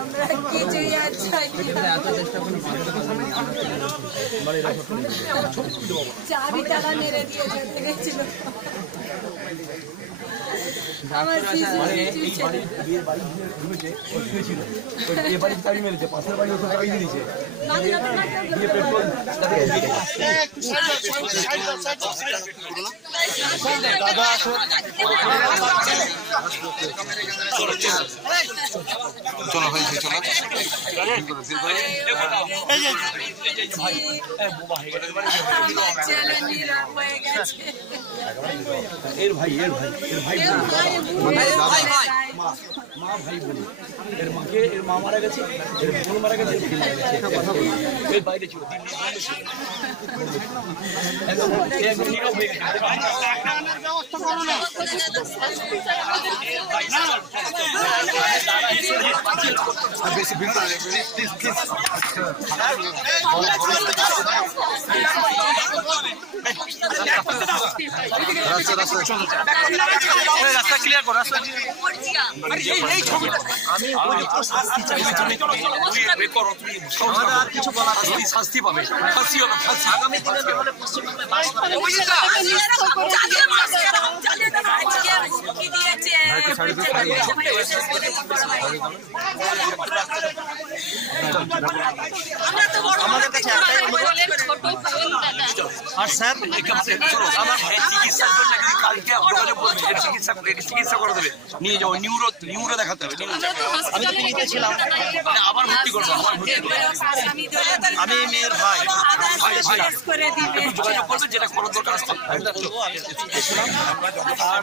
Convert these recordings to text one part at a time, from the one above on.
আমরা কিছুই আর চাবি তালা মেরে দিয়ে যেতে গেছিল। আমার চলো হয়েছে চলো এর ভাই মা ভাই বোন এর মাকে এর মা মারা গেছে, এর বোন মারা গেছে, এর বাইরে ছিল বেশি ভিড় রাস্তা ক্লিয়ার কর রাস্তা শাস্তি পাবে আগামী দিনে আমাদের কাছে আর স্যার আমার কালকে চিকিৎসা করে দেবে, নিয়ে যাও নিউরো দেখাতে হবে। আমি তো নিতে ছিলাম, আবার ভর্তি করবো, আমি মেয়ের ভাই যোগাযোগ করবে যেটা করার দরকার। আর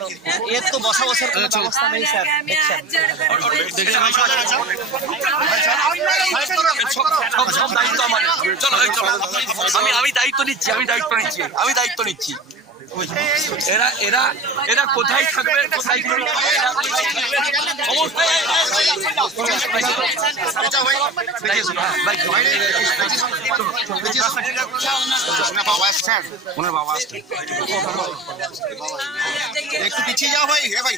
এর তো বসা বসার কোনো ব্যবস্থা নেই স্যার, সব দায়িত্ব আমার। আমি দায়িত্ব নিচ্ছি এরা কোথায় থাকবে, কোথায় বাবা আসছেন, একটু পিছিয়ে যাও ভাই। হ্যাঁ ভাই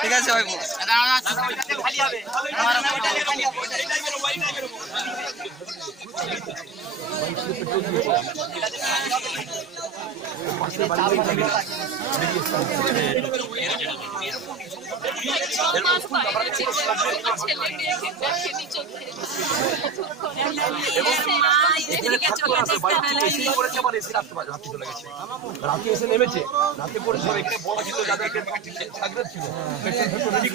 ঠিক আছে ভাই রাতে এসে নেমেছে, রাতে পরে সব এখানে বড় ছিল যাদের ছিল